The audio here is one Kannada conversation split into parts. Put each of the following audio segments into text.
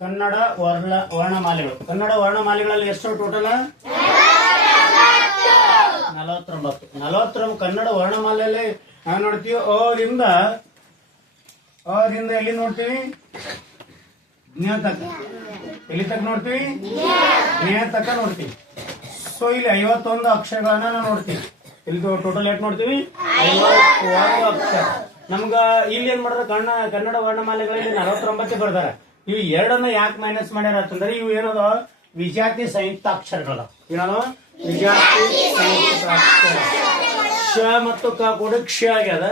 ಕನ್ನಡ ವರ್ಣಮಾಲೆಗಳು. ಕನ್ನಡ ವರ್ಣಮಾಲೆಗಳಲ್ಲಿ ಎಷ್ಟು ಟೋಟಲ್? 49. ಕನ್ನಡ ವರ್ಣಮಾಲೆಯಲ್ಲಿ ನಾವು ನೋಡ್ತೀವಿ ಅದಿಂದ ಎಲ್ಲಿ ನೋಡ್ತೀವಿ? ಜ್ಞ ತಕ್ಕ. ಎಲ್ಲಿ ತಕ್ಕ ನೋಡ್ತೀವಿ? ಜ್ಞ ತಕ್ಕ ನೋಡ್ತೀವಿ. ಸೊ ಇಲ್ಲಿ 51 ಅಕ್ಷರಗಳನ್ನ ನಾವು ನೋಡ್ತೀವಿ. ಇಲ್ಲಿ ಟೋಟಲ್ ಎಷ್ಟು ನೋಡ್ತೀವಿ? 51 ಅಕ್ಷರ. ನಮ್ಗ ಇಲ್ಲಿ ಏನ್ ಮಾಡಿದ್ರೆ ಕನ್ನಡ ವರ್ಣಮಾಲೆಗಳಲ್ಲಿ 49 ಬರ್ದಾರ. ಇವು ಎರಡನ್ನ ಯಾಕೆ ಮೈನಸ್ ಮಾಡ್ಯಾರ ಅಂತಂದ್ರೆ ಇವು ಏನದ ವಿಜಾತಿ ಸಂಯುಕ್ತಾಕ್ಷರಗಳ. ಏನದ ವಿಜಾತಿ ಸಂಯುಕ್ತಾಕ್ಷರ. ಶ ಮತ್ತು ಕ ಕೂಡ ಕ್ಷ ಆಗ್ಯದ,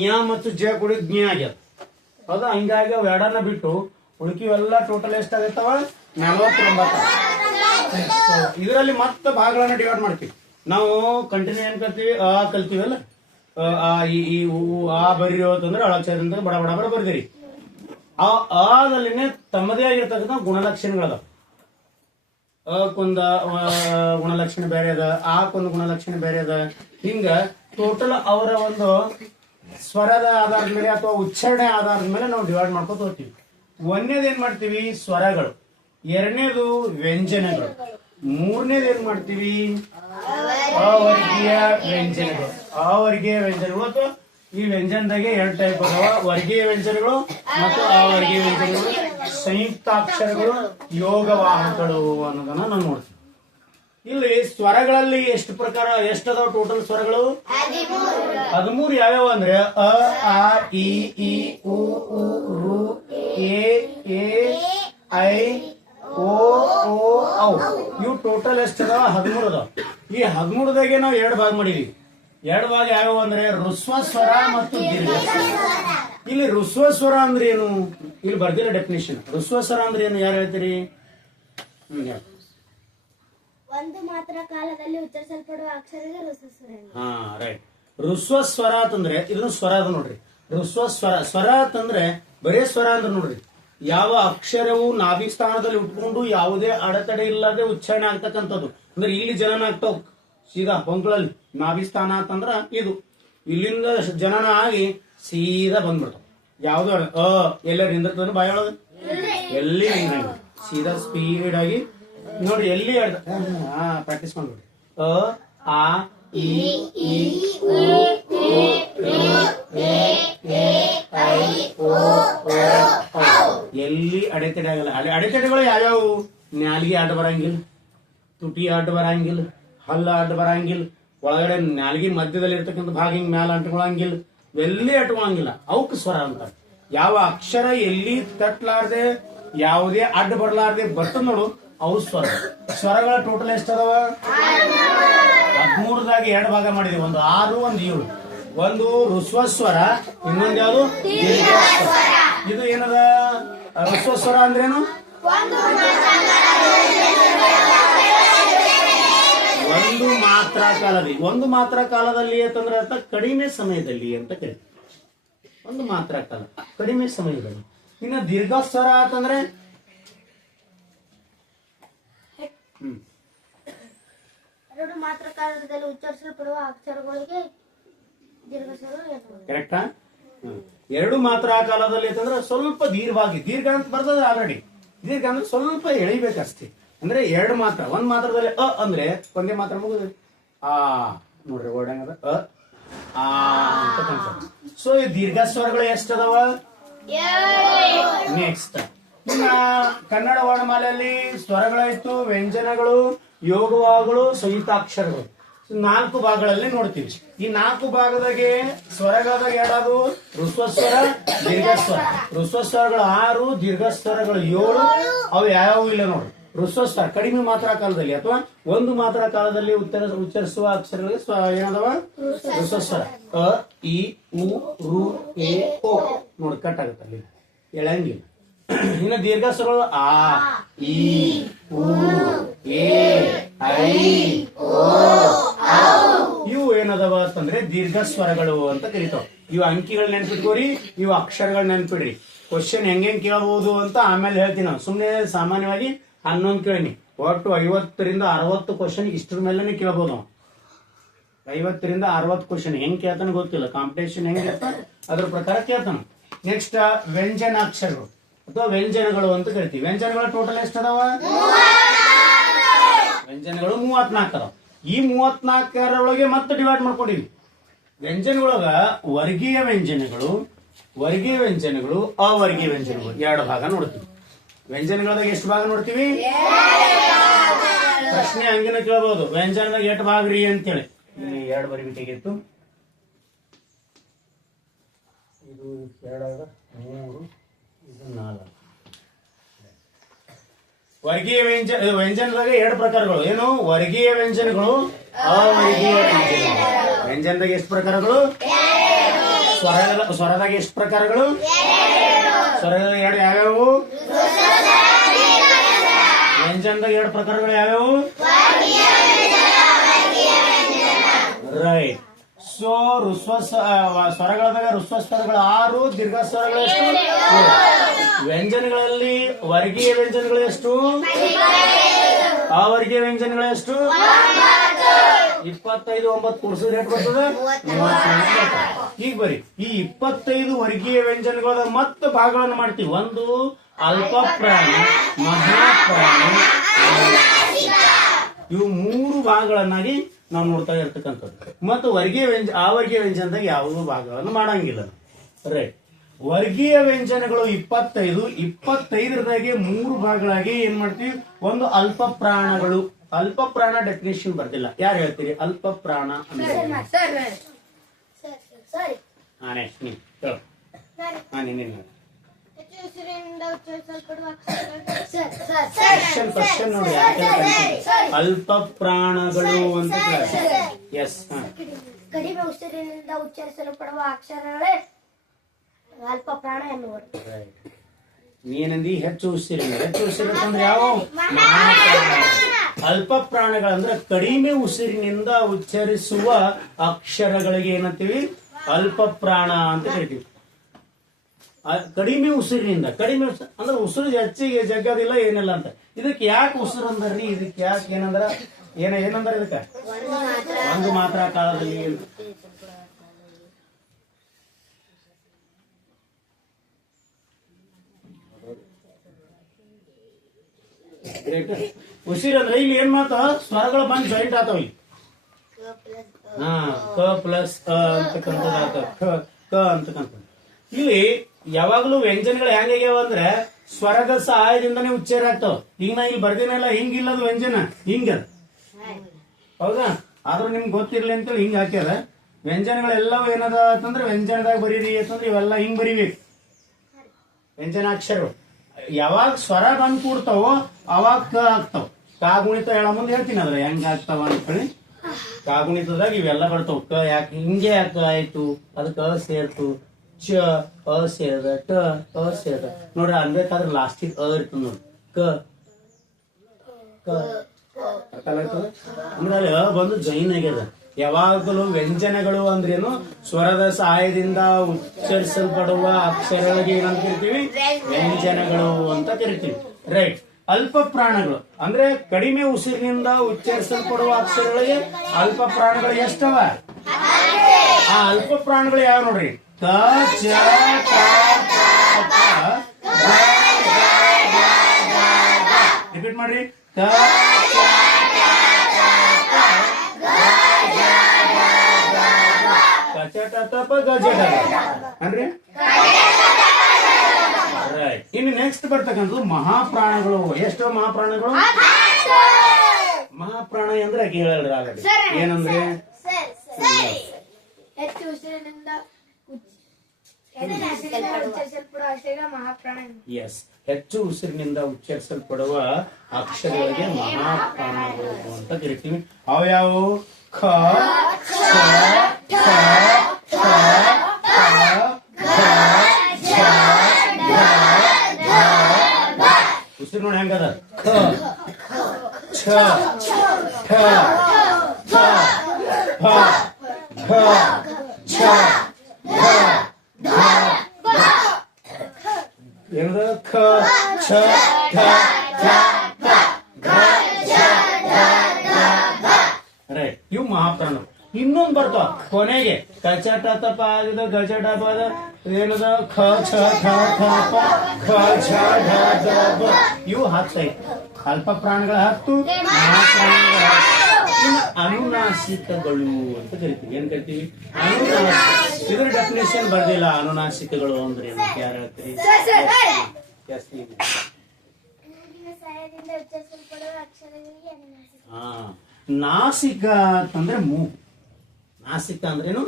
ಞ ಮತ್ತು ಜ ಕೂಡ ಜ್ಞ ಆಗ್ಯದ. ಹೌದಾ? ಹಿಂಗಾಗಿ ಅವು ಎರಡನ್ನ ಬಿಟ್ಟು ಉಳುಕಿವೆಲ್ಲ ಟೋಟಲ್ ಎಷ್ಟಾಗತ್ತವ? 49. ಇದರಲ್ಲಿ ಮತ್ತೆ ಭಾಗಗಳನ್ನ ಡಿವೈಡ್ ಮಾಡ್ತೀವಿ ನಾವು. ಕಂಟಿನ್ಯೂ ಏನ್ ಕಲ್ತೀವಿ? ಆ ಕಲ್ತೀವಲ್ಲ, ಆ ಈ ಆ ಬರೀ ಅಂತಂದ್ರೆ ಅಳಕ್ಷರ ಬಡ ಬಡ ಬಡ ಬರ್ದಿರಿ. ಆದಲ್ಲಿನೇ ತಮ್ಮದೇ ಆಗಿರ್ತಕ್ಕಂಥ ಗುಣಲಕ್ಷಣಗಳದ. ಅಕ್ಕೊಂದ ಗುಣಲಕ್ಷಣ ಬೇರೆ ಅದ, ಆಕೊಂದು ಗುಣಲಕ್ಷಣ ಬೇರೆ ಅದ. ಹಿಂಗ ಟೋಟಲ್ ಅವರ ಒಂದು ಸ್ವರದ ಆಧಾರದ ಮೇಲೆ ಅಥವಾ ಉಚ್ಚಾರಣೆ ಆಧಾರದ ಮೇಲೆ ನಾವು ಡಿವೈಡ್ ಮಾಡ್ಕೊತ ಹೋಗ್ತೀವಿ. ಒಂದನೇದು ಏನ್ ಮಾಡ್ತೀವಿ? ಸ್ವರಗಳು. ಎರಡನೇದು ವ್ಯಂಜನಗಳು. ಮೂರನೇದು ಏನ್ ಮಾಡ್ತೀವಿ? ಅವರ್ಗೀಯ ವ್ಯಂಜನಗಳು. ಅವರ್ಗೀಯ ವ್ಯಂಜನಗಳು ಅಥವಾ ಈ ವ್ಯಂಜನದಾಗೆ 2 ಟೈಪ್ ಅದಾವ. ವರ್ಗೀಯ ವ್ಯಂಜನಗಳು ಮತ್ತು ಅವರ್ಗೀಯ ವ್ಯಂಜನಗಳು. ಸಂಯುಕ್ತಾಕ್ಷರಗಳು, ಯೋಗವಾಹಕಗಳು ಅನ್ನೋದನ್ನ ನಾವು ನೋಡ್ತೀವಿ. ಇಲ್ಲಿ ಸ್ವರಗಳಲ್ಲಿ ಎಷ್ಟು ಪ್ರಕಾರ ಎಷ್ಟದಾವ ಟೋಟಲ್ ಸ್ವರಗಳು? 13. ಯಾವ್ಯಾವ ಅಂದ್ರೆ ಅ, ಆ, ಇ, ಉ, ರು, ಎ, ಐ, ಓ, ಔ. ಇವು ಟೋಟಲ್ ಎಷ್ಟದಾವ? 13 ಅದಾವ. ಈ 13ದಾಗೆ ನಾವು 2 ಭಾಗ ಮಾಡಿದೀವಿ. 2 ಭಾಗ ಯಾವ್ಯಾವ ಅಂದ್ರೆ ಋಸ್ವ ಸ್ವರ ಮತ್ತು ದೀರ್ಘ ಸ್ವರ. ಇಲ್ಲಿ ಋಸ್ವ ಸ್ವರ ಅಂದ್ರೆ ಏನು? ಇಲ್ಲಿ ಬರ್ದಿರೋ ಡೆಫಿನೇಷನ್. ಋಸ್ವ ಸ್ವರ ಅಂದ್ರೆ ಏನು? ಯಾರು ಹೇಳ್ತೀರಿ? ಒಂದು ಮಾತ್ರ ಕಾಲದಲ್ಲಿ ಉಚ್ಚರಿಸಲ್ಪಡುವ ಅಕ್ಷರಕ್ಕೆ ಋಸ್ವ ಸ್ವರ. ಹಾ, ರೈಟ್. ಋಸ್ವ ಸ್ವರ ಅಂತಂದ್ರೆ ಇದನ್ನು ಸ್ವರ ಅದ ನೋಡ್ರಿ. ಋಸ್ವ ಸ್ವರ. ಸ್ವರ ಅಂತಂದ್ರೆ ಬರೇ ಸ್ವರ ಅಂದ್ರೆ ನೋಡ್ರಿ, ಯಾವ ಅಕ್ಷರವು ನಾಭಿ ಸ್ಥಾನದಲ್ಲಿ ಉಟ್ಕೊಂಡು ಯಾವುದೇ ಅಡೆತಡೆ ಇಲ್ಲದೆ ಉಚ್ಚಾರಣೆ ಆಗ್ತಕ್ಕಂಥದ್ದು. ಅಂದ್ರೆ ಇಲ್ಲಿ ಜನನ ಆಗ್ತಾವ ಸೀದಾ ಹೊಂಕಳಲ್ಲಿ. ನಾಭಿ ಸ್ಥಾನ ಅಂತಂದ್ರ ಇದು ಇಲ್ಲಿಂದ ಜನನ ಆಗಿ ಸೀದಾ ಬಂದ್ಬಿಡ್ತಾವ. ಯಾವ್ದು ಎಲ್ಲರೂ ಹಿಂದಿರ್ತದ ಬಾಯಿ ಒಳಗ ಎಲ್ಲಿ ಸೀದಾ ಸ್ಪೀಡ್ ಆಗಿ ನೋಡಿ ಎಲ್ಲಿ ಪ್ರಾಕ್ಟೀಸ್ ಮಾಡ್ಬಿಡ್ರಿ. ಅ, ಆ, ಇ, ಉ, ಐ, ಓ, ಎಲ್ಲಿ ಅಡೆತಡೆ ಆಗಲ್ಲ. ಅಡೆತಡೆಗಳು ಯಾವ್ಯಾವು? ನಾಲಿಗೆ ಅಡ್ಡ ಬರಂಗಿಲ್ಲ, ತುಟಿ ಅಡ್ಡ ಬರಂಗಿಲ್ಲ, ಹಲ್ಲ ಅಡ್ಡ ಬರಂಗಿಲ್ಲ, ಒಳಗಡೆ ನಾಲಿಗೆ ಮಧ್ಯದಲ್ಲಿ ಇರ್ತಕ್ಕಂಥ ಭಾಗ ಹಿಂಗ್ ಮ್ಯಾಲ ಅಂಟ್ಕೊಳಂಗಿಲ್ಲ, ಎಲ್ಲಿ ಅಟ್ಕೊಳಂಗಿಲ್ಲ. ಅವಕ್ ಸ್ವರ ಅಂತ. ಯಾವ ಅಕ್ಷರ ಎಲ್ಲಿ ತಟ್ಲಾರ್ದೆ ಯಾವುದೇ ಅಡ್ಡ ಬರ್ಲಾರ್ದೆ ಬರ್ತದ ನೋಡು, ಅವು ಸ್ವರ. ಸ್ವರಗಳ ಟೋಟಲ್ ಎಷ್ಟದವ? 13ದಾಗ 2 ಭಾಗ ಮಾಡಿದೀವಿ. ಒಂದು 6, ಒಂದು 7. ಒಂದು ಋಸ್ವ ಸ್ವರ, ಇನ್ನೊಂದು ಯಾವುದು? ದೀರ್ಘ ಸ್ವರ. ಇದು ಏನದ? ಋಸ್ವ ಸ್ವರ ಅಂದ್ರೇನು? ಒಂದು ಮಾತ್ರ ಕಾಲದಲ್ಲಿ. ಒಂದು ಮಾತ್ರ ಕಾಲದಲ್ಲಿ ಅಂತಂದ್ರೆ ಅರ್ಥ ಕಡಿಮೆ ಸಮಯದಲ್ಲಿ ಅಂತ ಕರೀತೀವಿ. ಒಂದು ಮಾತ್ರ ಕಾಲ, ಕಡಿಮೆ ಸಮಯದಲ್ಲಿ. ಇನ್ನು ದೀರ್ಘ ಸ್ವರ ಅಂತಂದ್ರೆ 2 ಮಾತ್ರ ಕಾಲದಲ್ಲಿ ಉಚ್ಚರಿಸಲ್ಪಡುವ ಅಕ್ಷರಗಳಿಗೆ ದೀರ್ಘ ಸ್ವರ. ಕರೆಕ್ಟಾ? 2 ಮಾತ್ರ ಕಾಲದಲ್ಲಿ ಅಂತಂದ್ರೆ ಸ್ವಲ್ಪ ದೀರ್ಘವಾಗಿ, ದೀರ್ಘ ಅಂತ ಬರ್ತದೆ ಆಲ್ರೆಡಿ. ದೀರ್ಘ ಅಂದ್ರೆ ಸ್ವಲ್ಪ ಎಳಿಬೇಕಷ್ಟೇ. ಅಂದ್ರೆ 2 ಮಾತ್ರ. 1 ಮಾತ್ರದಲ್ಲಿ ಅ ಅಂದ್ರೆ ಒಂದೇ ಮಾತ್ರ ಮುಗಿದ ಆ ನೋಡ್ರಿ ವರ್ಡ್ ಹೆಂಗದ? ಅ, ಆ ಅಂತ ಕಾಣ್ತದೆ. ಸೊ ಈ ದೀರ್ಘ ಸ್ವರಗಳು ಎಷ್ಟದವ? 2. ನೆಕ್ಸ್ಟ್ ಇನ್ನ ಕನ್ನಡ ವರ್ಣಮಾಲೆಯಲ್ಲಿ ಸ್ವರಗಳಾಯ್ತು, ವ್ಯಂಜನಗಳು, ಯೋಗವಾಹಗಳು, ಸಂಯುಕ್ತಾಕ್ಷರಗಳು 4 ಭಾಗಗಳಲ್ಲಿ ನೋಡ್ತೀವಿ. ಈ 4 ಭಾಗದಾಗೆ ಸ್ವರಗಳದಾಗ ಯಾರು? ಋಸ್ವ ಸ್ವರ, ದೀರ್ಘ ಸ್ವರ. ಋಸ್ವ ಸ್ವರಗಳು 6, ದೀರ್ಘ ಸ್ವರಗಳು 7. ಅವು ಯಾವ್ಯಾವು ಇಲ್ಲ ನೋಡ್ರಿ. ಋಸ್ವ ಸ್ವರ ಕಡಿಮೆ ಮಾತ್ರ ಕಾಲದಲ್ಲಿ ಅಥವಾ ಒಂದು ಮಾತ್ರ ಕಾಲದಲ್ಲಿ ಉಚ್ಚರಿಸುವ ಅಕ್ಷರಗಳಿಗೆ ಏನದವ? ಋಸ್ವ ಸ್ವರ. ಅ, ಇ, ಉ, ರು, ಎ, ಓ. ನೋಡಿ ಕಟ್ ಆಗುತ್ತೆ ಅಲ್ಲಿ, ಎಳಂಗಿಲ್ಲ. ಇನ್ನು ದೀರ್ಘ ಸ್ವರಗಳು ಆ, ಇ, ಉ, ಎ, ಐ, ಓ, ಇವು ಏನದವ ಅಂತಂದ್ರೆ ದೀರ್ಘ ಸ್ವರಗಳು ಅಂತ ಕರಿತಾವ. ಇವು ಅಂಕಿಗಳು ನೆನ್ಪಿಟ್ಕೋರಿ, ಇವು ಅಕ್ಷರಗಳು ನೆನ್ಪಿಡ್ರಿ. ಕ್ವಶನ್ ಹೆಂಗ್ ಕೇಳಬಹುದು ಅಂತ ಆಮೇಲೆ ಹೇಳ್ತೀನಿ. ನಾವು ಸುಮ್ನೆ ಸಾಮಾನ್ಯವಾಗಿ 11 ಕೇಳಿನಿ. ಒಟ್ಟು 50 ರಿಂದ 60 ಕ್ವಶನ್ ಇಷ್ಟ್ರ ಮೇಲೆ ಕೇಳಬಹುದು ನಾವು. 50 ರಿಂದ 60 ಕ್ವಶನ್ ಹೆಂಗ್ ಕೇಳ್ತಾನೆ ಗೊತ್ತಿಲ್ಲ. ಕಾಂಪಿಟೇಷನ್ ಹೆಂಗಿರ್ತ ಅದ್ರ ಪ್ರಕಾರ ಕೇಳ್ತಾನ. ನೆಕ್ಸ್ಟ್ ವ್ಯಂಜನಾಕ್ಷರಗಳು. ಅಥವಾ ವ್ಯಂಜನಗಳು ಅಂತ ಕರಿತೀವಿ. ವ್ಯಂಜನಗಳು ಟೋಟಲ್ ಎಷ್ಟು ಅದಾವ? ವ್ಯಂಜನಗಳು 34 ಅದಾವ. ಈ 34 ಮತ್ತೆ ಡಿವೈಡ್ ಮಾಡ್ಕೊಂಡಿವಿ. ವ್ಯಂಜನಗಳೊಳಗ ವರ್ಗೀಯ ವ್ಯಂಜನಗಳು, ಅವರ್ಗೀಯ ವ್ಯಂಜನಗಳು 2 ಭಾಗ ನೋಡ್ತೀವಿ. ವ್ಯಂಜನಗಳದಾಗ ಎಷ್ಟು ಭಾಗ ನೋಡ್ತೀವಿ? ಪ್ರಶ್ನೆ ಹಂಗಿನ ಕೇಳಬಹುದು, ವ್ಯಂಜನದಾಗ ಎಷ್ಟು ಭಾಗ ರೀ ಅಂತೇಳಿ. ಇಲ್ಲಿ 2 ಬರಿಬೇಕಾಗಿತ್ತು. ಇದು 2 3 ಇದು 4. ವರ್ಗೀಯ ವ್ಯಂಜನದಾಗ 2 ಪ್ರಕಾರಗಳು. ಏನು? ವರ್ಗೀಯ ವ್ಯಂಜನಗಳು, ಅವರ್ಗೀಯ ವ್ಯಂಜನಗಳು. ವ್ಯಂಜನದಾಗ ಎಷ್ಟು ಪ್ರಕಾರಗಳು? ಸ್ವರದಾಗ ಎಷ್ಟು ಪ್ರಕಾರಗಳು? ಸ್ವರದಾಗ 2 ಯಾವ್ಯಾವು? ವ್ಯಂಜನದಾಗ 2 ಪ್ರಕಾರಗಳು ಯಾವ್ಯಾವು? ರೈಟ್. ಸೊ ಸ್ವರಗಳದಾಗ ಹ್ರಸ್ವ ಸ್ವರಗಳು 6, ದೀರ್ಘ ಸ್ವರಗಳು ಎಷ್ಟು? 7. ವ್ಯಂಜನಗಳಲ್ಲಿ ವರ್ಗೀಯ ವ್ಯಂಜನಗಳು ಎಷ್ಟು? ಅವರ್ಗೀಯ ವ್ಯಂಜನಗಳು ಎಷ್ಟು? 25 9 ಕೂಡಿಸಿದ್ರೆ ರೇಟ್ ಬರ್ತದೆ 34. ಈಗ ಬರೀ ಈ 25 ವರ್ಗೀಯ ವ್ಯಂಜನಗಳ ಮತ್ತೆ ಭಾಗಗಳನ್ನು ಮಾಡ್ತೀವಿ. ಒಂದು ಅಲ್ಪ ಪ್ರಾಣ, ಮಹಾಪ್ರಾಣ, ಇವು 3 ಭಾಗಗಳನ್ನಾಗಿ ನಾವು ನೋಡ್ತಾ ಇರ್ತಕ್ಕಂಥದ್ದು. ಮತ್ತು ಅವರ್ಗೀಯ ವ್ಯಂಜನದಾಗ ಯಾವುದೂ ಭಾಗಗಳನ್ನು ಮಾಡಂಗಿಲ್ಲ. ರೈಟ್. ವರ್ಗೀಯ ವ್ಯಂಜನಗಳು 25. 25ರದಾಗೆ 3 ಭಾಗಗಳಾಗಿ ಏನ್ ಮಾಡ್ತೀವಿ? ಒಂದು ಅಲ್ಪ ಪ್ರಾಣಗಳು. ಅಲ್ಪ ಪ್ರಾಣ ಡೆಫಿನೇಷನ್ ಬರ್ತಿಲ್ಲ, ಯಾರು ಹೇಳ್ತೀರಿ? ಅಲ್ಪ ಪ್ರಾಣ ಅಂದ್ರೆ ಅಲ್ಪ ಪ್ರಾಣಗಳು ಅಂತ. ಎಸ್, ಕಡಿಮೆ ಉಸಿರಿನಿಂದ ಉಚ್ಚರಿಸಲ್ಪಡುವ ಅಕ್ಷರಗಳೇ ಅಲ್ಪ ಪ್ರಾಣ ಎನ್ನುವರು. ನೀನಂದಿ ಹೆಚ್ಚು ಉಸಿರಿನ. ಹೆಚ್ಚು ಉಸಿರು ಅಂದ್ರೆ ಯಾವ? ಅಲ್ಪ ಪ್ರಾಣಗಳಂದ್ರೆ ಕಡಿಮೆ ಉಸಿರಿನಿಂದ ಉಚ್ಚರಿಸುವ ಅಕ್ಷರಗಳಿಗೆ ಏನಂತೀವಿ? ಅಲ್ಪ ಪ್ರಾಣ ಅಂತ ಕರಿತೀವಿ. ಕಡಿಮೆ ಉಸಿರಿನಿಂದ, ಅಂದ್ರೆ ಉಸಿರು ಹೆಚ್ಚಿಗೆ ಜಗ್ಗದಿಲ್ಲ ಏನಿಲ್ಲ ಅಂತ. ಇದಕ್ಕೆ ಯಾಕೆ ಉಸಿರು ಅಂದ್ರಿ? ಇದಕ್ಕೆ ಯಾಕೆ ಏನಂದ್ರ ಏನಂದ್ರ ಇದಕ್ಕ? ಒಂದು ಮಾತ್ರ ಕಾಲದಲ್ಲಿ ಉಸಿರು ಅಂದ್ರೆ ಇಲ್ಲಿ ಏನ್ ಮಾತ ಸ್ವರಗಳು ಬಂದ್ ಜಾಯಿಂಟ್ ಆತಾವ. ಕ ಪ್ಲಸ್ ಅಂತಕ್ಕಂಥದ್ದು ಕ ಅಂತಕ್ಕಂಥದ್ದು. ಇಲ್ಲಿ ಯಾವಾಗ್ಲೂ ವ್ಯಂಜನಗಳು ಹೆಂಗಾಗ್ಯಾವ ಅಂದ್ರೆ ಸ್ವರದ ಸಹಾಯದಿಂದನೇ ಉಚ್ಚಾರ ಆಗ್ತಾವ. ಈಗ ನಾ ಇಲ್ಲಿ ಬರ್ದೇನಲ್ಲ, ಹಿಂಗಿಲ್ಲದು ವ್ಯಂಜನ, ಹಿಂಗ. ಹೌದಾ? ಆದ್ರೂ ನಿಮ್ಗೆ ಗೊತ್ತಿರ್ಲಿ ಅಂತೇಳಿ ಹಿಂಗ ಹಾಕ್ಯಾರ. ವ್ಯಂಜನಗಳೆಲ್ಲವೂ ಏನದ ಅಂತಂದ್ರೆ ವ್ಯಂಜನದಾಗ ಬರೀರಿ ಅಂತಂದ್ರೆ ಇವೆಲ್ಲ ಹಿಂಗ್ ಬರೀಬೇಕು. ವ್ಯಂಜನಾಕ್ಷರಗಳು ಯಾವಾಗ ಸ್ವರ ಬಂದ್ ಕೂಡ್ತಾವೋ ಅವಾಗ ಕ ಆಗ್ತಾವ. ಕಾಗುಣಿತ ಹೇಳ ಮುಂದೆ ಹೇಳ್ತೀನಿ ಅದ್ರ ಹೆಂಗ ಆಗ್ತಾವ ಅಂತೇಳಿ. ಕಾಗುಣಿತದಾಗ ಇವೆಲ್ಲ ಬರ್ತಾವ. ಕ ಯಾಕೆ ಹಿಂಗೆ ಯಾಕೆ ಆಯ್ತು? ಅದಕ್ಕೆ ಸೇರ್ತು. ಚ ಸೇರದ, ಟ ಸೇರದ. ನೋಡ್ರಿ ಅನ್ಬೇಕಾದ್ರೆ ಲಾಸ್ಟಿಗೆ ಇರ್ತದ ನೋಡ್ರಿ. ಕ ಅಂದ್ರೆ ಅಲ್ಲಿ ಬಂದು ಜೈನ್ ಆಗ್ಯದ. ಯಾವಾಗಲೂ ವ್ಯಂಜನಗಳು ಅಂದ್ರೇನು? ಸ್ವರದ ಸಹಾಯದಿಂದ ಉಚ್ಚರಿಸಲ್ಪಡುವ ಅಕ್ಷರಗಳಿಗೆ ಏನಂತ ಕರಿತೀವಿ? ವ್ಯಂಜನಗಳು ಅಂತ ಕರಿತೀವಿ. ರೈಟ್. ಅಲ್ಪ ಪ್ರಾಣಗಳು ಅಂದ್ರೆ ಕಡಿಮೆ ಉಸಿರಿನಿಂದ ಉಚ್ಚರಿಸಲ್ಪಡುವ ಅಕ್ಷರಗಳಿಗೆ ಅಲ್ಪ ಪ್ರಾಣಗಳು ಎಷ್ಟವ? ಆ ಅಲ್ಪ ಪ್ರಾಣಗಳು ಯಾವ ನೋಡ್ರಿ? ಕ, ಚ, ಟ, ರಿಪೀಟ್ ಮಾಡ್ರಿ. ಕ, ಚ, ಅಂದ್ರೆ ರೈಟ್. ಇನ್ನು ನೆಕ್ಸ್ಟ್ ಬರ್ತಕ್ಕಂಥದ್ದು ಮಹಾಪ್ರಾಣಗಳು. ಎಷ್ಟು ಮಹಾಪ್ರಾಣಗಳು? ಮಹಾಪ್ರಾಣ ಅಂದ್ರೆ ಕೇಳಲ್ರಿ ಆಗಲಿ. ಏನಂದ್ರೆ ಹೆಚ್ಚು ಉಸಿರಿನಿಂದ ಉಚ್ಚರಿಸಲ್ಪಡುವ ಅಕ್ಷರಗಳ ಮಹಾಪ್ರಾಣ. ಎಸ್, ಹೆಚ್ಚು ಉಸಿರಿನಿಂದ ಉಚ್ಚರಿಸಲ್ಪಡುವ ಅಕ್ಷರಗಳಿಗೆ ಮಹಾಪ್ರಾಣಗಳು ಅಂತ ಕರಿತೀವಿ. ಅವು ಖ, ಛ, ಠ, ಥ, ಪ, ಘ, ಝ, ಢ, ಢ, ಢ. ಉಸಿರು ನೋಡಿ ಹೆಂಗದ? ಖ, ಛ, ಠ, ಥ, ಪ, ಘ, ಛ, ಢ, ಢ, ಢ. ಏನದ? ಖ, ಛ, ಠ, ಥ, ಪ, ಘ, ಝ, ಢ, ಢ, ಢ. ರೈಟ್. ಇವು ಮಹಾಪ್ರಾಣ. ಇನ್ನೊಂದು ಬರ್ತಾವ ಕೊನೆಗೆ. ಕ ಚಟ ತಪ ಆಗಿದೆ ಗಜ ಡಬದ ಏನದ ಖ ಛ ಠ ಠ ಪ ಖ ಛ ಢ ಢ ಬ ಇವು 10 ಐತಿ. ಅಲ್ಪ ಪ್ರಾಣಿಗಳ 10, ಮಹಾಪ್ರಾಣಿಗಳ 10. ಇನ್ನು ಅನುನಾಸಿಕಗಳು ಅಂತ ಕರಿತೀವಿ. ಏನ್ ಕರಿತೀವಿ? ಅನುನಾಸಿಕ. ಇದ್ರ ಡೆಫಿನೇಷನ್ ಬರ್ದಿಲ್ಲ. ಅನುನಾಸಿಕಗಳು ಅಂದ್ರೆ ಏನು? ಯಾರು ಹೇಳ್ತೀರಿ? ಜಾಸ್ತಿ ಇದೆ. ಮೂಗಿನ ಸಹಾಯದಿಂದ ಉಚ್ಚರಿಸಲ್ಪಡುವ ಅಕ್ಷರಗಳಿಗೆ ಅನುನಾಸಿಕ. ನಾಸಿಕ ಅಂತಂದ್ರೆ ಮೂಗು. ನಾಸಿಕ ಅಂದ್ರೇನು?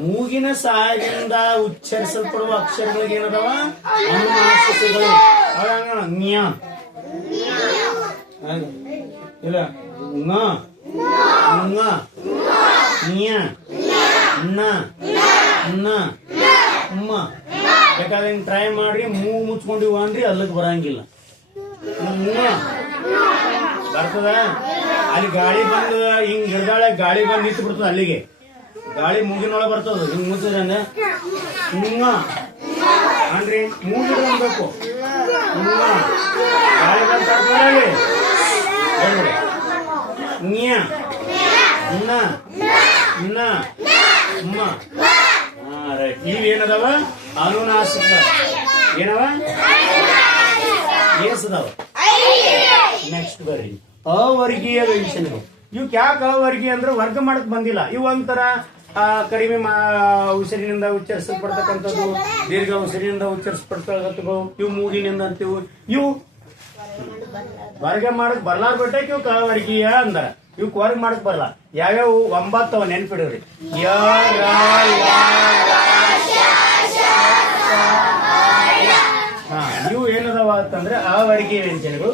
ಮೂಗಿನ ಸಹಾಯದಿಂದ ಉಚ್ಚರಿಸಲ್ಪಡುವ ಅಕ್ಷರಗಳಿಗೆ ಏನದವ? ಅನುನಾಸಿಕಗಳು. ಜ್ಞ ಇಲ್ಲ ಂಗ ಂಗ ಞ ನ ನ ಮ. ಬೇಕಾದ್ರೆ ಹಿಂಗ್ ಟ್ರೈ ಮಾಡ್ರಿ. ಮೂಗು ಮುಚ್ಕೊಂಡಿವ ಅಂದ್ರಿ ಅಲ್ಲಿಗೆ ಬರಂಗಿಲ್ಲ. ಬರ್ತದ. ಅಲ್ಲಿ ಗಾಳಿ ಬಂದು ಹಿಂಗ್ ಗಿಡದಾಳೆ ಗಾಳಿ ಬಂದು ನಿಂತು ಬಿಡ್ತದ. ಅಲ್ಲಿಗೆ ಗಾಳಿ ಮೂಗಿನೊಳಗೆ ಬರ್ತದ. ಹಿಂಗ್ ಮುಚ್ಚಿದ್ರೆ ಹಿಂಗ ಅನ್ರಿ ಮೂಗಿಡ್ ಅನ್ಬೇಕು. ಗಾಳಿ ಬಂದ ಇವೇನದವ? ಅನುನಾಸಿಕ. ಏನವ? ಏಸದವ. ನೆಕ್ಸ್ಟ್ ಬರ್ರಿ ಅವರ್ಗೀಯ ವ್ಯಂಜನಗಳು. ಇವಕ್ ಯಾಕೆ ಅವರ್ಗೀಯ ಅಂದ್ರೆ ವರ್ಗ ಮಾಡಕ್ ಬಂದಿಲ್ಲ. ಇವು ಒಂಥರ ಕಡಿಮೆ ಉಸಿರಿನಿಂದ ಉಚ್ಚರಿಸಲ್ಪಡ್ತಕ್ಕಂಥದ್ದು, ದೀರ್ಘ ಉಸಿರಿನಿಂದ ಉಚ್ಚರಿಸಲ್ಪಡ್ತಕ್ಕಂಥದ್ದು. ಇವು ಮೂಗಿನಿಂದ ಅಂತೀವಿ. ಇವು ವರ್ಗ ಮಾಡಕ್ ಬರ್ಲಾರ್ ಬಿಟ್ಟಕ್ಕೆ ಇವ್ ಕವರ್ಗೀಯ ಅಂದಾರ. ಇವಕ್ ವರ್ಗ ಮಾಡಕ್ ಬರಲ್ಲ. ಯಾವ್ಯಾವ 9 ಅವ ನೆನ್ಪಿಡ್ರಿ. ಇವು ಏನದವ ಅಂತಂದ್ರೆ ಅವರ್ಗೀಯ ವ್ಯಂಜನಗಳು.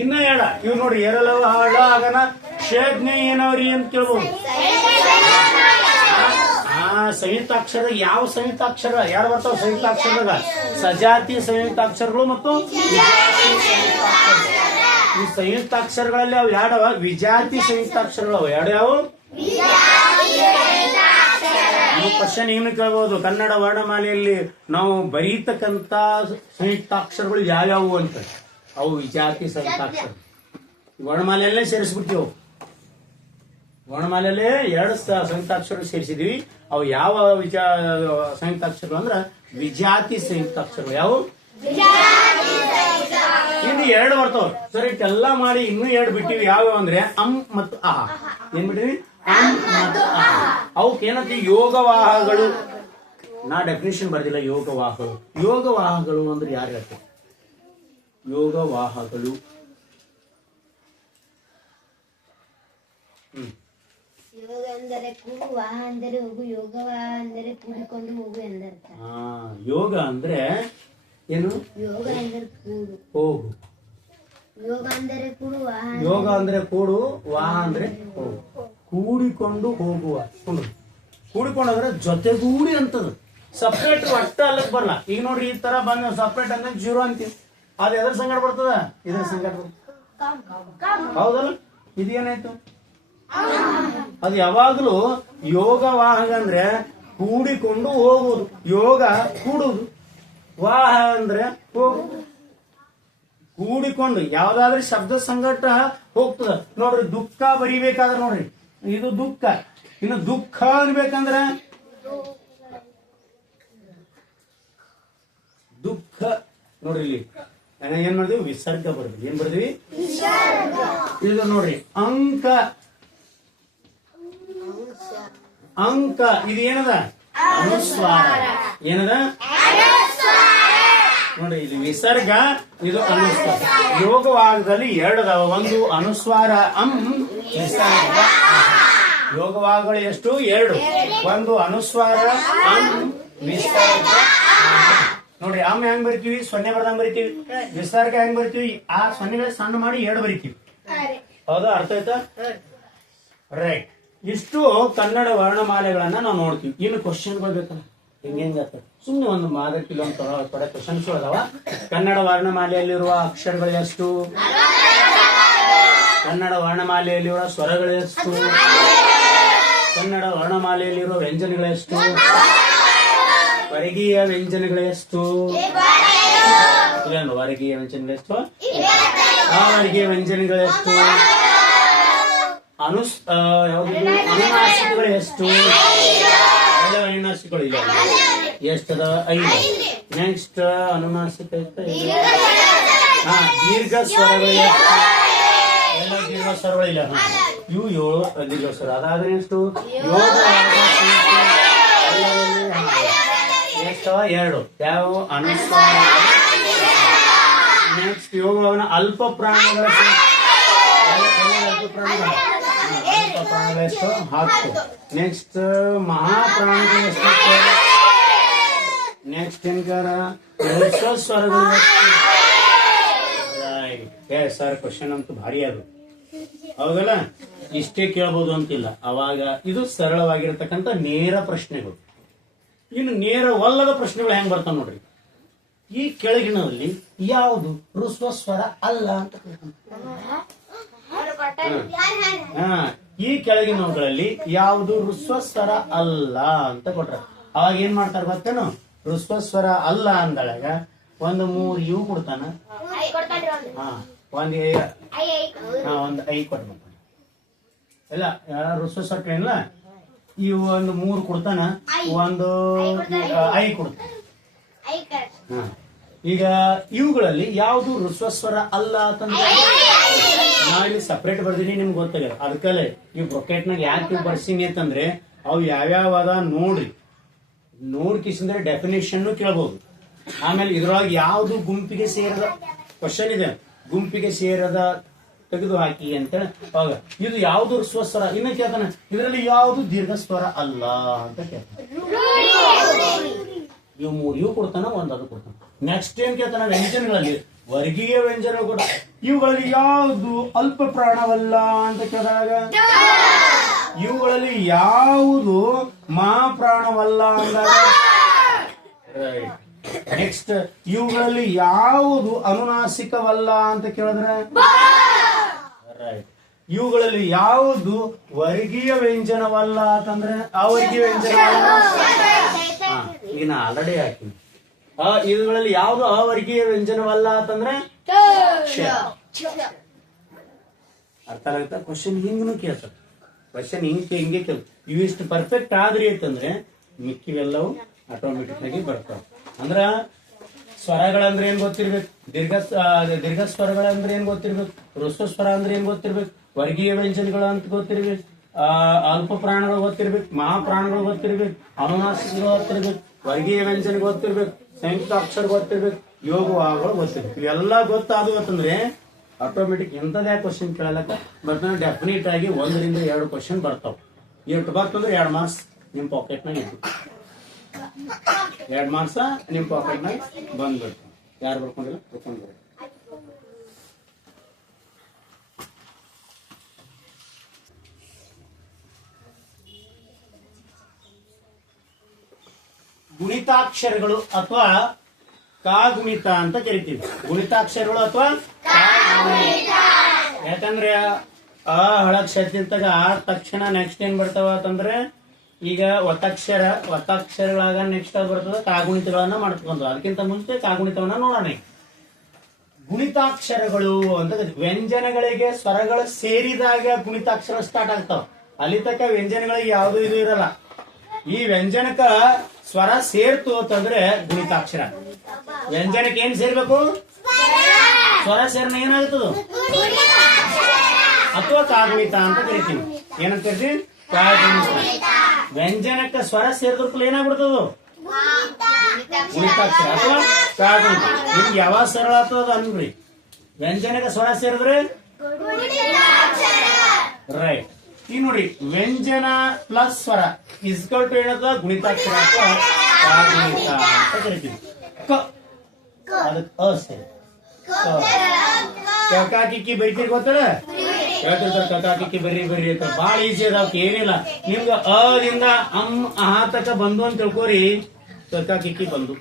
ಇನ್ನ ಎಡ ಇವ್ ನೋಡ್ರಿ ಎರಲವ ಹಳ ಆಗನ ಶೇಜ್ಞೆ ಏನವ್ರಿ ಅಂತ ಕೇಳ್ಬೋದು. ಸಂಯುಕ್ತಾಕ್ಷರ ಯಾವ ಸಂಯುಕ್ತಾಕ್ಷರ ಎರಡು ಬರ್ತಾವ ಸಂಯುಕ್ತಾಕ್ಷರದಾಗ? ಸಜಾತಿ ಸಂಯುಕ್ತಾಕ್ಷರಗಳು ಮತ್ತು ಈ ಸಂಯುಕ್ತಾಕ್ಷರಗಳಲ್ಲಿ ಅವು ಎರಡವ. ವಿಜಾತಿ ಸಂಯುಕ್ತಾಕ್ಷರಗಳು ಅವ ಎರಡು. ಯಾವ ಕ್ವಶನ್ ಏನು ಕೇಳ್ಬೋದು? ಕನ್ನಡ ವರ್ಣಮಾಲೆಯಲ್ಲಿ ನಾವು ಬರೀತಕ್ಕಂತ ಸಂಯುಕ್ತಾಕ್ಷರಗಳು ಯಾವ್ಯಾವು ಅಂತ. ಅವು ವಿಜಾತಿ ಸಂಯುಕ್ತಾಕ್ಷರ. ವರ್ಣಮಾಲೆಯಲ್ಲೇ ಸೇರಿಸ್ಬಿಡ್ತೀವಿ. ವರ್ಣಮಾಲೆಯಲ್ಲೇ 2 ಸಂಯುಕ್ತಾಕ್ಷರ ಸೇರಿಸಿದೀವಿ. ಅವು ಯಾವ ಸಂಯುಕ್ತಾಕ್ಷರಗಳು ಅಂದ್ರ ವಿಜಾತಿ ಸಂಯುಕ್ತಾಕ್ಷರಗಳು. ಯಾವ ಇನ್ನು 2 ಬರ್ತಾವ. ಸರಿ ಎಲ್ಲ ಮಾಡಿ ಇನ್ನೂ 2 ಬಿಟ್ಟಿವಿ. ಯಾವ್ಯಾವ ಅಂದ್ರೆ ಅಂ ಮತ್ತು ಅಹ. ಏನ್ ಬಿಟ್ಟಿವಿ? ಅಂ ಮತ್ತು ಅಹ. ಅವಕ್ಕೆ ಏನಂತೀವಿ? ಯೋಗವಾಹಗಳು. ನಾ ಡೆಫಿನೇಷನ್ ಬರ್ದಿಲ್ಲ. ಯೋಗವಾಹಗಳು. ಯೋಗವಾಹಗಳು ಅಂದ್ರೆ ಯಾರು ಹೇಳ್ತಾರೆ? ಯೋಗವಾಹಗಳು ಯೋಗ ಅಂದರೆ ಕೂಡು, ವಾಹ ಅಂದರೆ ಹೋಗು, ಯೋಗವಾಹ ಅಂದರೆ ಕೂಡಿಕೊಂಡು ಹೋಗು ಎಂದರ್ಥ. ಯೋಗ ಅಂದ್ರೆ ಏನು? ಯೋಗ ಅಂದರೆ ಕೂಡು, ಹೋಗು. ಯೋಗ ಅಂದರೆ ಕೂಡು, ವಾಹ ಯೋಗ ಅಂದ್ರೆ ಕೂಡು, ವಾಹ ಅಂದ್ರೆ ಹೋಗು. ಕೂಡಿಕೊಂಡು ಹೋಗುವ. ಕೂಡಿಕೊಂಡು ಅಂದ್ರೆ ಜೊತೆಗೂಡಿ ಅಂತದ. ಸಪ್ರೇಟ್ ಒಟ್ಟ ಅಲ್ಲಕ್ ಬರಲ್ಲ. ಈಗ ನೋಡ್ರಿ ಈ ತರ ಬಂದ ಸಪ್ರೇಟ್ ಅಂದ್ರೆ 0 ಅಂತೀವಿ. ಅದ್ ಎದ್ರ ಸಂಗಡ ಬರ್ತದ? ಇದ್ರ ಸಂಗಡ ಬರ್ತದ. ಹೌದಲ್ಲ? ಇದೇನಾಯ್ತು? ಅದು ಯಾವಾಗ್ಲೂ ಯೋಗವಾಹ ಅಂದ್ರೆ ಕೂಡಿಕೊಂಡು ಹೋಗುವುದು. ಯೋಗ ಕೂಡುವುದು, ವಾಹ ಅಂದ್ರೆ ಹೋಗುದು. ಕೂಡಿಕೊಂಡು ಯಾವ್ದಾದ್ರೆ ಶಬ್ದ ಸಂಗಟ ಹೋಗ್ತದ. ನೋಡ್ರಿ ದುಃಖ ಬರಿಬೇಕಾದ್ರೆ ನೋಡ್ರಿ ಇದು ದುಃಖ. ಇನ್ನು ದುಃಖ ಅನ್ಬೇಕಂದ್ರ ದುಃಖ. ನೋಡ್ರಿ ಇಲ್ಲಿ ಏನ್ ಮಾಡಿದ್ವಿ? ವಿಸರ್ಗ ಬರ್ದ್ವಿ. ಏನ್ ಬರ್ದ್ವಿ? ಇದು ನೋಡ್ರಿ ಅಂಕ. ಅಂಕ ಇದು ಏನದ? ಅನುಸ್ವಾರ. ಏನದ? ನೋಡ್ರಿ ಇದು ವಿಸರ್ಗ, ಇದು ಅನುಸ್ವಾರ. ಯೋಗವಾಗದಲ್ಲಿ 2 ಅದಾವ. ಒಂದು ಅನುಸ್ವಾರ ಅಂ, ವಿಸರ್ಗ. ಯೋಗವಾಗಗಳು ಎಷ್ಟು? 2. ಒಂದು ಅನುಸ್ವಾರ ಅಂ, ವಿಸರ್ಗ. ನೋಡ್ರಿ ಅಂ ಹೆಂಗ್ ಬರಿತೀವಿ? 0 ಬರ್ದಂಗ್ ಬರಿತೀವಿ. ವಿಸರ್ಗ ಹೆಂಗ್ ಬರಿತೀವಿ? ಆ 0 ಸಣ್ಣ ಮಾಡಿ 2 ಬರಿತೀವಿ. ಹೌದಾ? ಅರ್ಥ ಆಯ್ತಾ? ರೈಟ್. ಇಷ್ಟು ಕನ್ನಡ ವರ್ಣಮಾಲೆಗಳನ್ನ ನಾವು ನೋಡ್ತೀವಿ. ಇನ್ನು ಕ್ವಶನ್ ಬರ್ಬೇಕಲ್ಲ ಹೆಂಗ ಸುಮ್ಮನೆ ಒಂದು ಮಾದರಿ ಕಿಲೋಮೀಟರ್ ಕ್ವಶನ್ಸ್ ಅದಾವ. ಕನ್ನಡ ವರ್ಣಮಾಲೆಯಲ್ಲಿರುವ ಅಕ್ಷರಗಳು ಎಷ್ಟು? ಕನ್ನಡ ವರ್ಣಮಾಲೆಯಲ್ಲಿರುವ ಸ್ವರಗಳು ಎಷ್ಟು? ಕನ್ನಡ ವರ್ಣಮಾಲೆಯಲ್ಲಿರುವ ವ್ಯಂಜನಗಳೆಷ್ಟು? ವರ್ಗೀಯ ವ್ಯಂಜನಗಳೆಷ್ಟು? ವರ್ಗೀಯ ವ್ಯಂಜನಗಳೆಷ್ಟು? ಅವರ್ಗೀಯ ವ್ಯಂಜನಗಳೆಷ್ಟು? ಅನುನಾಸಿಕಗಳು ಎಷ್ಟು? ಎಷ್ಟುಗಳಿಲ್ಲ? ಎಷ್ಟದ? 5. ನೆಕ್ಸ್ಟ್ ಅನುನಾಸಿಕ ಐತೆ. ಹಾ, ದೀರ್ಘ ಸ್ವರಗಳಿಲ್ಲ. ಎಲ್ಲ ದೀರ್ಘ ಸ್ವರಗಳಿಲ್ಲ. ಇವು 7 ದೀರ್ಘ ಸ್ವರ. ಅದಾದ್ರೆ ಎಷ್ಟು? 2. ಯಾವ? ಅನುಸ್ವಾರ. ನೆಕ್ಸ್ಟ್ ಯೋಗವನ್ನ ಅಲ್ಪ ಪ್ರಾಣಿಗಳ ಅಲ್ಪ ಪ್ರಾಣಿಗಳು ಎಷ್ಟು? 10. ನೆಕ್ಸ್ಟ್ ಮಹಾಪ್ರಾಣಿಗಳು ಎಷ್ಟು? ನೆಕ್ಸ್ಟ್ ಏನ್ಕಾರ ಸ್ವರಗಳು. ಸರ್ ಕ್ವಶನ್ ಅಂತೂ ಭಾರಿ ಅದು, ಹೌದಲ್ಲ? ಇಷ್ಟೇ ಕೇಳಬಹುದು ಅಂತಿಲ್ಲ. ಅವಾಗ ಇದು ಸರಳವಾಗಿರತಕ್ಕಂತ ನೇರ ಪ್ರಶ್ನೆಗಳು. ಇನ್ನು ನೇರವಲ್ಲದ ಪ್ರಶ್ನೆಗಳು ಹೆಂಗ್ ಬರ್ತಾವ ನೋಡ್ರಿ. ಈ ಕೆಳಗಿನಲ್ಲಿ ಯಾವುದು ಹ್ರಸ್ವ ಸ್ವರ ಅಲ್ಲ ಅಂತ ಈ ಕೆಳಗಿನವುಗಳಲ್ಲಿ ಯಾವುದು ಹ್ರಸ್ವ ಸ್ವರ ಅಲ್ಲ ಅಂತ ಕೊಟ್ರ. ಅವಾಗ ಏನ್ ಮಾಡ್ತಾರ ಗೊತ್ತೇನು? ಹ್ರಸ್ವ ಸ್ವರ ಅಲ್ಲ ಅಂದಳಾಗ ಒಂದು 3 ಇವು ಕೊಡ್ತಾನ. ಒಂದ್ ಐ ಕೊಟ್ಬಿಡ್ತಾನ. ಇಲ್ಲ ಹ್ರಸ್ವ ಸ್ವರ ಇಲ್ಲ, ಇವು ಒಂದು 3 ಕೊಡ್ತಾನ, ಒಂದು ಐ ಕೊಡ್ತಾನ. ಈಗ ಇವುಗಳಲ್ಲಿ ಯಾವುದು ಹ್ರಸ್ವಸ್ವರ ಅಲ್ಲ ಅಂತಂದ್ರೆ ನಾವಿಲ್ಲಿ ಸಪ್ರೇಟ್ ಬರ್ದೀನಿ, ನಿಮ್ಗೆ ಗೊತ್ತಾಗ. ಅದಕ್ಕಲ್ಲೇ ಈ ಬ್ರೊಕೆಟ್ನಾಗ ಯಾಕೆ ಬರ್ಸೀನಿ ಅಂತಂದ್ರೆ ಅವು ಯಾವ್ಯಾವ ಅದ ನೋಡ್ಕಿಸಿಂದ್ರೆ ಡೆಫಿನೇಷನ್ ಕೇಳಬಹುದು. ಆಮೇಲೆ ಇದ್ರೊಳಗೆ ಯಾವ್ದು ಗುಂಪಿಗೆ ಸೇರದ ಕ್ವಶನ್ ಇದೆ, ಗುಂಪಿಗೆ ಸೇರದ ತೆಗೆದು ಹಾಕಿ ಅಂತ ಅವಾಗ ಇದು ಯಾವ್ದು ಹ್ರಸ್ವಸ್ವರ ಇನ್ನ ಕೇಳ್ತಾನೆ. ಇದರಲ್ಲಿ ಯಾವ್ದು ದೀರ್ಘ ಸ್ವರ ಅಲ್ಲ ಅಂತ ಕೇಳ್ತಾನೆ. ಇವು 3 ಇವು ಕೊಡ್ತಾನ, ಒಂದು ಅದು ಕೊಡ್ತಾನ. ನೆಕ್ಸ್ಟ್ ಏನ್ ಕೇಳ್ತಾನ? ವ್ಯಂಜನಗಳಲ್ಲಿ ವರ್ಗೀಯ ವ್ಯಂಜನ ಕೂಡ ಇವುಗಳಲ್ಲಿ ಯಾವುದು ಅಲ್ಪ ಪ್ರಾಣವಲ್ಲ ಅಂತ ಕೇಳಿದಾಗ ಇವುಗಳಲ್ಲಿ ಯಾವುದು ಮಹಾಪ್ರಾಣವಲ್ಲ ಅಂದಾಗ. ನೆಕ್ಸ್ಟ್ ಇವುಗಳಲ್ಲಿ ಯಾವುದು ಅನುನಾಸಿಕವಲ್ಲ ಅಂತ ಕೇಳಿದ್ರೆ ಇವುಗಳಲ್ಲಿ ಯಾವುದು ವರ್ಗೀಯ ವ್ಯಂಜನವಲ್ಲ ಅಂತಂದ್ರೆ ಅವರ್ಗೀಯ ವ್ಯಂಜನ. ಈಗ ನಾ ಆಲ್ರೆಡಿ ಹಾಕಿನಿ. ಇವುಗಳಲ್ಲಿ ಯಾವುದು ಅವರ್ಗೀಯ ವ್ಯಂಜನವಲ್ಲ ಅಂತಂದ್ರೆ ಅರ್ಥ ಆಗುತ್ತಾ? ಕ್ವಶನ್ ಹಿಂಗೂ ಕೇಳ್ತಾರೆ. ಕ್ವಶನ್ ಹಿಂಗೆ ಕೇಳ ಇವಿಷ್ಟು ಪರ್ಫೆಕ್ಟ್ ಆದ್ರಿ ಅಂತಂದ್ರೆ ಮಿಕ್ಕಿವೆಲ್ಲವೂ ಆಟೋಮೆಟಿಕ್ ಆಗಿ ಬರ್ತಾವ. ಅಂದ್ರ ಸ್ವರಗಳಂದ್ರೆ ಏನ್ ಗೊತ್ತಿರ್ಬೇಕು, ದೀರ್ಘ ಸ್ವರಗಳಂದ್ರೆ ಏನ್ ಗೊತ್ತಿರ್ಬೇಕು, ಹ್ರಸ್ವ ಸ್ವರ ಅಂದ್ರೆ ಏನ್ ಗೊತ್ತಿರ್ಬೇಕು, ವರ್ಗೀಯ ವ್ಯಂಜನಗಳು ಅಂತ ಗೊತ್ತಿರ್ಬೇಕು, ಅಲ್ಪ ಪ್ರಾಣಗಳು ಗೊತ್ತಿರ್ಬೇಕು, ಮಹಾಪ್ರಾಣಗಳು ಗೊತ್ತಿರ್ಬೇಕು, ಅನುನಾಸಿಕಗಳು ಗೊತ್ತಿರ್ಬೇಕು, ವರ್ಗೀಯ ವ್ಯಂಜನ ಗೊತ್ತಿರ್ಬೇಕು, ಸಂಯುಕ್ತ ಅಕ್ಷರ ಗೊತ್ತಿರ್ಬೇಕು, ಯೋಗವಾಗಳು ಗೊತ್ತಿರ್ಬೇಕು. ಇವೆಲ್ಲ ಗೊತ್ತಾದವು ಅಂತಂದ್ರೆ ಆಟೋಮೆಟಿಕ್ ಎಂತದೇ ಕ್ವಶನ್ ಕೇಳಲಕ್ಕ ಬರ್ತಾನೆ. ಡೆಫಿನೆಟ್ ಆಗಿ 1 ರಿಂದ 2 ಕ್ವಶನ್ ಬರ್ತಾವ. ಎಷ್ಟು ಬರ್ತಂದ್ರೆ 2 ಮಾರ್ಕ್ಸ್ ನಿಮ್ ಪಾಕೆಟ್ನಾಗ ಇತ್ತು. 2 ಮಾರ್ಕ್ಸ್ ನಿಮ್ ಪಾಕೆಟ್ನಾಗ ಬಂದ್ಬಿಡ್ತು. ಯಾರು ಬರ್ಕೊಂಡಿಲ್ಲ ಬರ್ಕೊಂಡ್ಬಿಡ್ರಿ. ಗುಣಿತಾಕ್ಷರಗಳು ಅಥವಾ ಕಾಗುಣಿತ ಅಂತ ಕರಿತೀವಿ. ಗುಣಿತಾಕ್ಷರಗಳು ಅಥವಾ ಯಾಕಂದ್ರೆ ಆ ಹಳಕ್ಷರದಿಂತಾಗ ಆ ತಕ್ಷಣ ನೆಕ್ಸ್ಟ್ ಏನ್ ಬರ್ತಾವ ಅಂತಂದ್ರೆ ಈಗ ಒತ್ತಕ್ಷರಗಳಾಗ ನೆಕ್ಸ್ಟ್ ಬರ್ತದ ಕಾಗುಣಿತಗಳನ್ನ ಮಾಡ್ಕೊಂಡು. ಅದಕ್ಕಿಂತ ಮುಂಚೆ ಕಾಗುಣಿತವನ್ನ ನೋಡೋಣ. ಗುಣಿತಾಕ್ಷರಗಳು ಅಂತ ವ್ಯಂಜನಗಳಿಗೆ ಸ್ವರಗಳು ಸೇರಿದಾಗ ಗುಣಿತಾಕ್ಷರ ಸ್ಟಾರ್ಟ್ ಆಗ್ತಾವ. ಅಲ್ಲಿ ತನಕ ವ್ಯಂಜನಗಳಿಗೆ ಯಾವ್ದು ಇದು ಇರಲ್ಲ. ಈ ವ್ಯಂಜನಕ ಸ್ವರ ಸೇರ್ತು ಅಂತಂದ್ರೆ ಗುಣಿತಾಕ್ಷರ. ವ್ಯಂಜನಕ್ಕೆ ಏನ್ ಸೇರ್ಬೇಕು? ಸ್ವರ ಸೇರ್ನ ಏನಾಗುತ್ತದ ಅಥವಾ ಕಾಗುಣಿತ ಅಂತ ಕರಿತೀವಿ. ಏನಂತ ಕರಿತೀವಿ? ಕಾಗುಣಿತ. ವ್ಯಂಜನಕ್ಕೆ ಸ್ವರ ಸೇರಿದ್ರು ಏನಾಗ್ಬಿಡ್ತದ? ಗುಣಿತಾಕ್ಷರ ಅಥವಾ ಕಾಗುಣಿತ. ನಿಮ್ಗೆ ಯಾವಾಗ ಸರಳ ಆಗ್ತದ ಅನ್ರಿ. ವ್ಯಂಜನಕ್ಕೆ ಸ್ವರ ಸೇರಿದ್ರೆ ರೈಟ್. ಈಗ ನೋಡಿ, ವ್ಯಂಜನ ಪ್ಲಸ್ ಸ್ವರ ಇಸ್ಕಲ್ ಟು ಏನದ? ಗುಣಿತಾಕ್ಷರ ಅಥವಾ ಕಾಗುಣಿತ ಅಂತ ಕರಿತೀವಿ. ಅದಕ್ಕೆ ಅ ಸೇರಿ ಕಕಾಕಿಕ್ಕಿ ಬೈತಿರ್ ಗೊತ್ತಲ್ಲ, ಹೇಳ್ತಿರ್ತಾರೆ ಕಕಾಕಿಕ್ಕಿ ಬರ್ರಿ ಅಂತ. ಬಾಳ ಈಸಿ ಅದಾವಕ್ಕೆ ಏನಿಲ್ಲ. ನಿಮ್ಗ ಅದಿಂದ ಆತಕ ಬಂದು ಅಂತ ತಿಳ್ಕೋರಿ. ಕಕಾಕಿಕ್ಕಿ ಬಂದು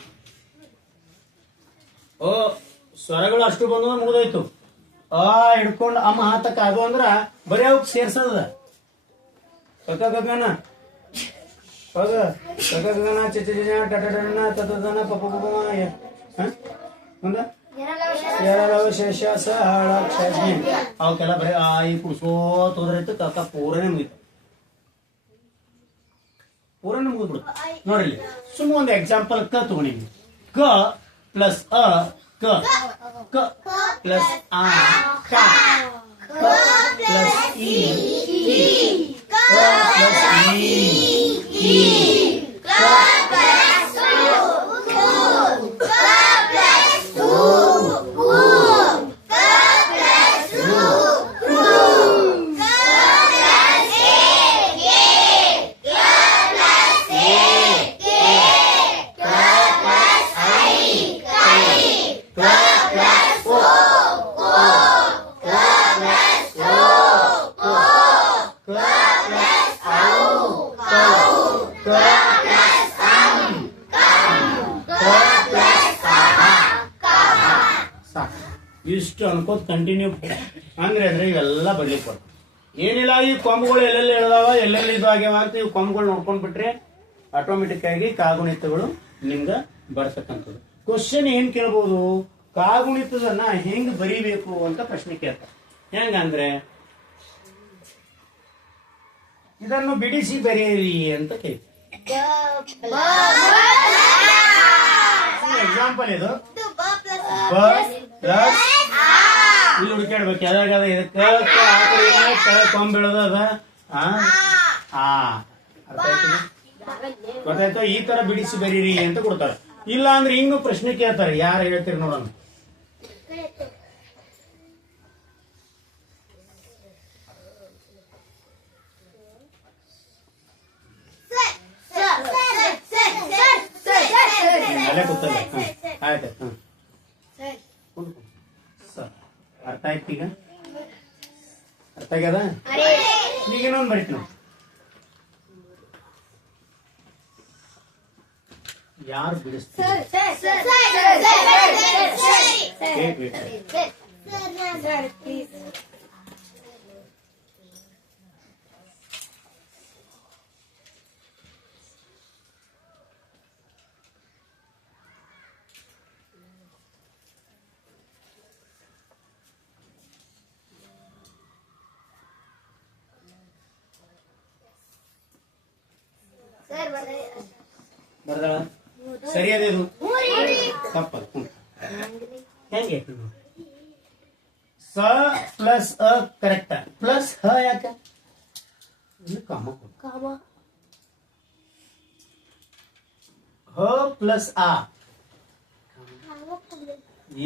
ಸ್ವರಗಳು ಅಷ್ಟು ಬಂದು ಮುಗಿದೋಯ್ತು. ಹಿಡ್ಕೊಂಡು ಆತಕ ಅದು ಅಂದ್ರ ಬರೀ ಅವಕ್ ಸೇರ್ಸದ ಕಕ ಗಗನ ಪಗ ಕಕ ಗಗನ ಚಿಚ ಟಟನ ತತನ ಪಪ ಮುಂದ ಶೇಷ ಸಹಳಾಕ್ಷಿ ಅವಕ್ಕೆಲ್ಲ ಬರೀ ಈ ಕುಸೋತ್ ಹೋದ್ರೈತು. ಕಕ ಪೂರನೇ ಮುಗಿತು. ಪೂರ್ಣ ಮುಗಿದ್ಬಿಡುತ್ತೆ ನೋಡ್ರಿ. ಸುಮ್ಮ ಒಂದು ಎಕ್ಸಾಂಪಲ್ ಕ ತಗೊಂಡಿನಿ. ಕ ಪ್ಲಸ್ ಅ ಕ, ಕ ಪ್ಲಸ್ ಆ ಕ, ಕ ಪ್ಲಸ್ ಇ ಕಿ, ಕ ಪ್ಲಸ್ ಇ ಕಿ, ಕ ಪ್ಲಸ್ ಕು, ಕ ಪ್ಲಸ್ ಕು, ಕು, ಕ ಪ್ಲಸ್ ರು, ರು, ಕ ಪ್ಲಸ್ ಎ ಕೆ, ಕ ಪ್ಲಸ್ ಎ ಕೆ, ಕ ಪ್ಲಸ್ ಐ ಕೈ, ಕ ಪ್ಲಸ್ ಓ ಕೋ, ಕ ಪ್ಲಸ್ ಓ ಕೋ, ಕ ಪ್ಲಸ್ ಔ ಕೌ, ಕ ಪ್ಲಸ್ ಅಂ ಕಂ, ಕ ಪ್ಲಸ್ ಅಹ ಕಹ. ಸಾಕು. ಇಷ್ಟು ಅನ್ಕೋತ ಕಂಟಿನ್ಯೂ ಅಂದ್ರೆ ಇವೆಲ್ಲ ಬರ್ಲಿಕ್ಕೆ ಬರ್ತದೆ. ಏನಿಲ್ಲ, ಈ ಕೊಂಬುಗಳು ಎಲ್ಲೆಲ್ಲಿ ಇಳಿದಾವ ಎಲ್ಲೆಲ್ಲಿ ಇದು ಆಗ್ಯಾವ ಅಂತ ಇವು ಕೊಂಬುಗಳು ನೋಡ್ಕೊಂಡ್ ಬಿಟ್ರೆ ಆಟೋಮೆಟಿಕ್ ಆಗಿ ಕಾಗುಣಿತಗಳು ನಿಮ್ಗ ಬರ್ತಕ್ಕಂಥದ್ದು. ಕ್ವಶನ್ ಏನ್ ಕೇಳ್ಬೋದು, ಕಾಗುಣಿತದನ್ನ ಹೆಂಗ್ ಬರೀಬೇಕು ಅಂತ ಪ್ರಶ್ನೆ ಕೇಳ್ತಾರೆ. ಹೆಂಗಂದ್ರೆ ಇದನ್ನು ಬಿಡಿಸಿ ಬರೆಯಿರಿ ಅಂತ ಕೇಳಿ. ಎಕ್ಸಾಂಪಲ್ ಇದು ಬ ಪ್ಲಸ್ ಇಲ್ಲಿ ಹುಡುಕಾಡ್ಬೇಕು ಯಾವ್ದಾಗ ಇದಕ್ಕೆ ಕೊಂಬ್ ಬೀಳೋದು ಅದ ಗೊತ್ತಾಯ್ತು. ಈ ತರ ಬಿಡಿಸಿ ಬರೀರಿ ಅಂತ ಕೊಡ್ತಾರೆ. ಇಲ್ಲ ಅಂದ್ರೆ ಹಿಂಗ ಪ್ರಶ್ನೆ ಕೇಳ್ತಾರೆ. ಯಾರು ಹೇಳ್ತೀರಿ ನೋಡೋಣ. ಅಲ್ಲೇ ಗೊತ್ತಲ್ಲ. ಆಯ್ತು. ಅರ್ಥ ಆಯ್ತು. ಈಗ ಅರ್ಥ ಆಗ್ಯದ. ಈಗ ಇನ್ನೊಂದು ಬರೀತೀನಿ. ಯಾರು ಬಿಡಿಸ್ತಾರೆ? ಬರ್ದಾಳ ಸರಿ ಅದೇ ತಪ್ಪಲ್ಲ. ಹೆಂಗೆ ಸ ಪ್ಲಸ್ ಅ ಕರೆಕ್ಟ್, ಪ್ಲಸ್ ಹ ಯಾಕ ಕಾಮ ಹ ಪ್ಲಸ್ ಆ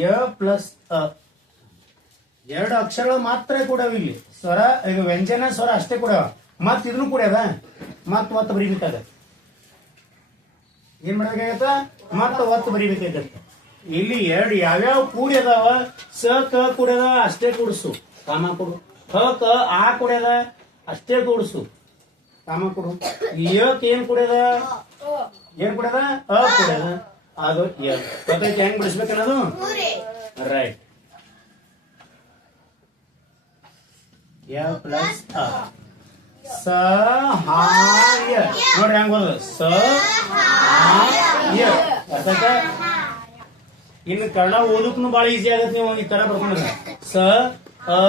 ಯ ಪ್ಲಸ್ ಅ ಎರಡು ಅಕ್ಷರಗಳು ಮಾತ್ರ ಕೂಡವ ಇಲ್ಲಿ. ಸ್ವರ ಈಗ ವ್ಯಂಜನ ಸ್ವರ ಅಷ್ಟೇ ಕೂಡವ. ಮತ್ ಇದನ್ನು ಕೂಡ್ಯದ ಮತ್ ಬರೀಬೇಕಾಗ ಏನ್ ಮಾಡ್ಬೇಕಾಗತ್ತ? ಮತ್ತ ಒತ್ತು ಬರೀಬೇಕಾಗತ್ತ. ಇಲ್ಲಿ ಎರಡು ಯಾವ್ಯಾವ ಕೂಡಿ ಅದಾವ, ಸ ಕ ಕೂಡ್ಯದ ಅಷ್ಟೇ ಕೂಡಿಸು ಕಾಮ ಕೊಡು. ಹ ಕ ಆ ಕೂಡ್ಯದ ಅಷ್ಟೇ ಕೂಡಿಸು ಕಾಮ ಕೊಡು. ಯಕ್ ಏನ್ ಕೂಡ್ಯದ? ಏನ್ ಕೂಡ್ಯದ? ಅ ಕೂಡ್ಯದ ಅದು ಯ. ಗೊತ್ತೈತಿ ಹೆಂಗ್ ಬಿಡಿಸ್ಬೇಕನ್ನೋದು? ರೈಟ್. ಯ ಪ್ಲಸ್ ಅ ಸಹಾಯ ನೋಡ್ರಿ ಹೆಂಗ್ ಬರೋದು ಸಹಾಯ. ಇನ್ನು ಕನ್ನಡ ಓದಕ್ಕೂ ಬಹಳ ಈಸಿ ಆಗತ್ತೆ. ನೀವು ಈ ತರ ಬರ್ಕೊಂಡ್ರೆ ಸ ಅ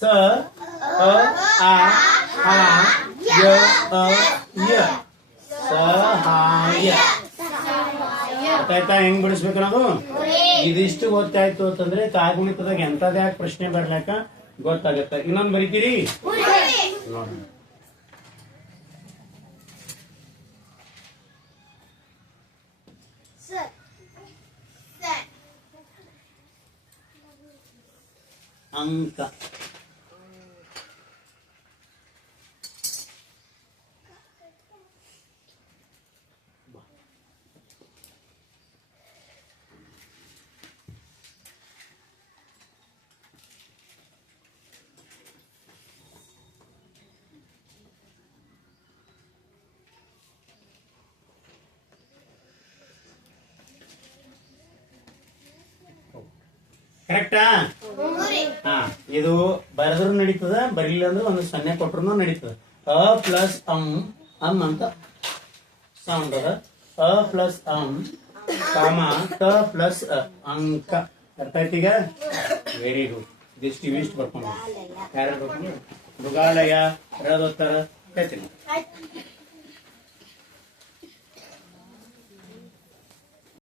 ಸ ಅ ಆ ಹ ಯ ಅ ಯ ಸಹಾಯ. ಗೊತ್ತಾಯ್ತಾ ಹೆಂಗ್ ಬಿಡಿಸ್ಬೇಕು ಅನ್ನೋದು? ಇದಿಷ್ಟು ಗೊತ್ತಾಯ್ತು ಅಂತಂದ್ರೆ ಕಾಗುಣಿತದಾಗ ಎಂತದ ಯಾಕೆ ಪ್ರಶ್ನೆ ಬರ್ಲಾಕ ಗೊತ್ತಾಗತ್ತೆ. ಇನ್ನೊಂದು ಬರೀತೀರಿ ನೋಡಿ. ಅಂಕ ಕರೆಕ್ಟಾ? ಹಾ, ಇದು ಬರೆದ್ರು ನಡೀತದ, ಬರೀಲಿಲ್ಲ ಅಂದ್ರೆ ಒಂದು ಸೊನ್ನೆ ಕೊಟ್ರು ನಡೀತದ. ಅ ಪ್ಲಸ್ ಅಂ ಅಂತ ಸೌಂಡ್ ಅದ. ಅ ಪ್ಲಸ್ ಅಂ ಕಾಮ ಕ ಪ್ಲಸ್ ಅಂಕ. ಅರ್ಥ ಆಯ್ತು ಈಗ? Very good. ಇದಿಷ್ಟು ಬರ್ಕೊಂಡು ಯಾರು ಬರ್ಕೊಂಡು ಮೃಗಾಲಯ ರದೋತ್ತರ ಹೇಳ್ತೀನಿ.